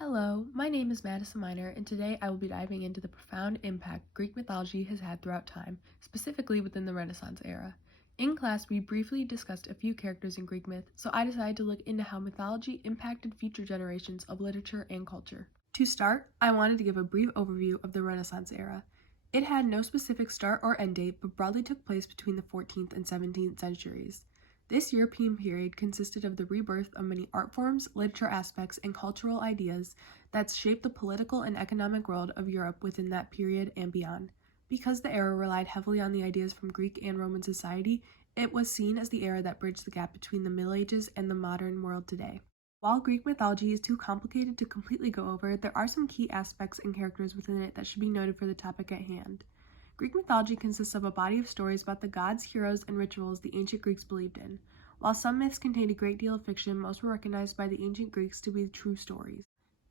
Hello, my name is Madison Miner, and today I will be diving into the profound impact Greek mythology has had throughout time, specifically within the Renaissance era. In class, we briefly discussed a few characters in Greek myth, so I decided to look into how mythology impacted future generations of literature and culture. To start, I wanted to give a brief overview of the Renaissance era. It had no specific start or end date, but broadly took place between the 14th and 17th centuries. This European period consisted of the rebirth of many art forms, literature aspects, and cultural ideas that shaped the political and economic world of Europe within that period and beyond. Because the era relied heavily on the ideas from Greek and Roman society, it was seen as the era that bridged the gap between the Middle Ages and the modern world today. While Greek mythology is too complicated to completely go over, there are some key aspects and characters within it that should be noted for the topic at hand. Greek mythology consists of a body of stories about the gods, heroes, and rituals the ancient Greeks believed in. While some myths contained a great deal of fiction, most were recognized by the ancient Greeks to be true stories.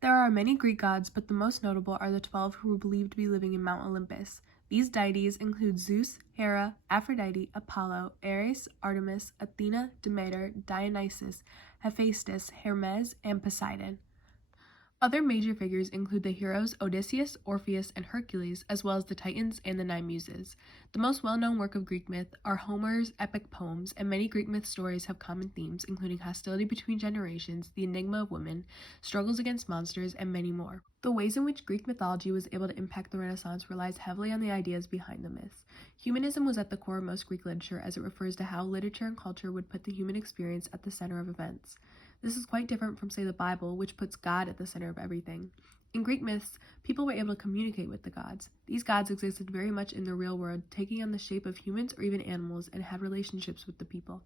There are many Greek gods, but the most notable are the 12 who were believed to be living in Mount Olympus. These deities include Zeus, Hera, Aphrodite, Apollo, Ares, Artemis, Athena, Demeter, Dionysus, Hephaestus, Hermes, and Poseidon. Other major figures include the heroes Odysseus, Orpheus, and Hercules, as well as the Titans and the Nine Muses. The most well-known work of Greek myth are Homer's epic poems, and many Greek myth stories have common themes, including hostility between generations, the enigma of women, struggles against monsters, and many more. The ways in which Greek mythology was able to impact the Renaissance relies heavily on the ideas behind the myths. Humanism was at the core of most Greek literature, as it refers to how literature and culture would put the human experience at the center of events. This is quite different from, say, the Bible, which puts God at the center of everything. In Greek myths, people were able to communicate with the gods. These gods existed very much in the real world, taking on the shape of humans or even animals, and had relationships with the people.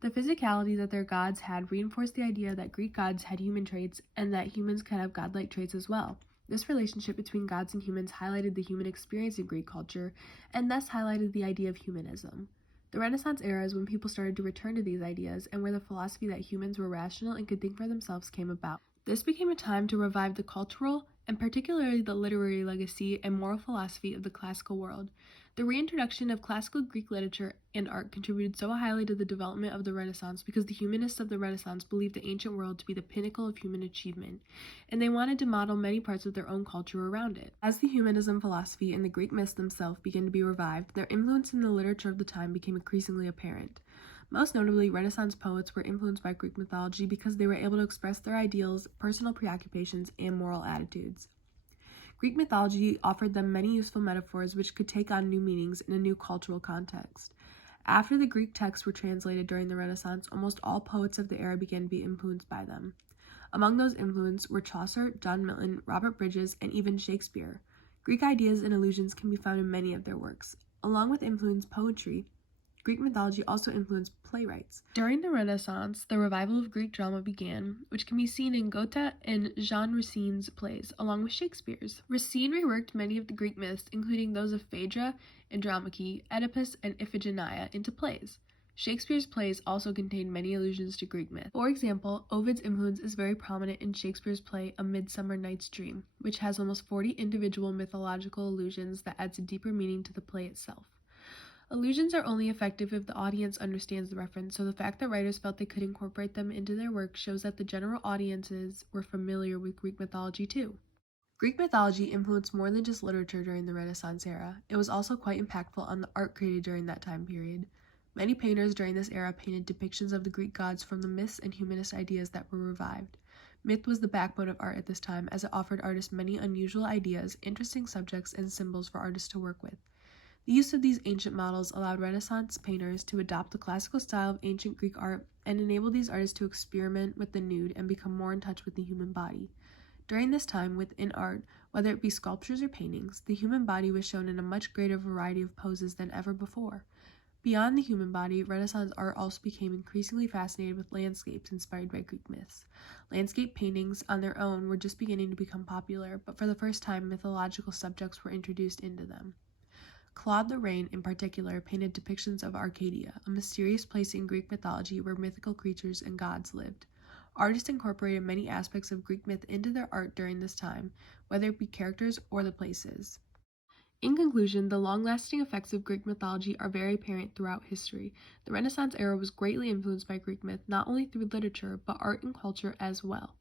The physicality that their gods had reinforced the idea that Greek gods had human traits and that humans could have godlike traits as well. This relationship between gods and humans highlighted the human experience in Greek culture, and thus highlighted the idea of humanism. The Renaissance era is when people started to return to these ideas and where the philosophy that humans were rational and could think for themselves came about. This became a time to revive the cultural, and particularly the literary legacy and moral philosophy of the classical world. The reintroduction of classical Greek literature and art contributed so highly to the development of the Renaissance because the humanists of the Renaissance believed the ancient world to be the pinnacle of human achievement, and they wanted to model many parts of their own culture around it. As the humanism philosophy and the Greek myths themselves began to be revived, their influence in the literature of the time became increasingly apparent. Most notably, Renaissance poets were influenced by Greek mythology because they were able to express their ideals, personal preoccupations, and moral attitudes. Greek mythology offered them many useful metaphors which could take on new meanings in a new cultural context. After the Greek texts were translated during the Renaissance, almost all poets of the era began to be influenced by them. Among those influenced were Chaucer, John Milton, Robert Bridges, and even Shakespeare. Greek ideas and allusions can be found in many of their works. Along with influenced poetry, Greek mythology also influenced playwrights. During the Renaissance, the revival of Greek drama began, which can be seen in Goethe and Jean Racine's plays, along with Shakespeare's. Racine reworked many of the Greek myths, including those of Phaedra, Andromache, Oedipus, and Iphigenia, into plays. Shakespeare's plays also contain many allusions to Greek myth. For example, Ovid's influence is very prominent in Shakespeare's play A Midsummer Night's Dream, which has almost 40 individual mythological allusions that adds a deeper meaning to the play itself. Allusions are only effective if the audience understands the reference, so the fact that writers felt they could incorporate them into their work shows that the general audiences were familiar with Greek mythology too. Greek mythology influenced more than just literature during the Renaissance era. It was also quite impactful on the art created during that time period. Many painters during this era painted depictions of the Greek gods from the myths and humanist ideas that were revived. Myth was the backbone of art at this time, as it offered artists many unusual ideas, interesting subjects, and symbols for artists to work with. The use of these ancient models allowed Renaissance painters to adopt the classical style of ancient Greek art and enabled these artists to experiment with the nude and become more in touch with the human body. During this time, within art, whether it be sculptures or paintings, the human body was shown in a much greater variety of poses than ever before. Beyond the human body, Renaissance art also became increasingly fascinated with landscapes inspired by Greek myths. Landscape paintings on their own were just beginning to become popular, but for the first time, mythological subjects were introduced into them. Claude Lorraine, in particular, painted depictions of Arcadia, a mysterious place in Greek mythology where mythical creatures and gods lived. Artists incorporated many aspects of Greek myth into their art during this time, whether it be characters or the places. In conclusion, the long-lasting effects of Greek mythology are very apparent throughout history. The Renaissance era was greatly influenced by Greek myth, not only through literature, but art and culture as well.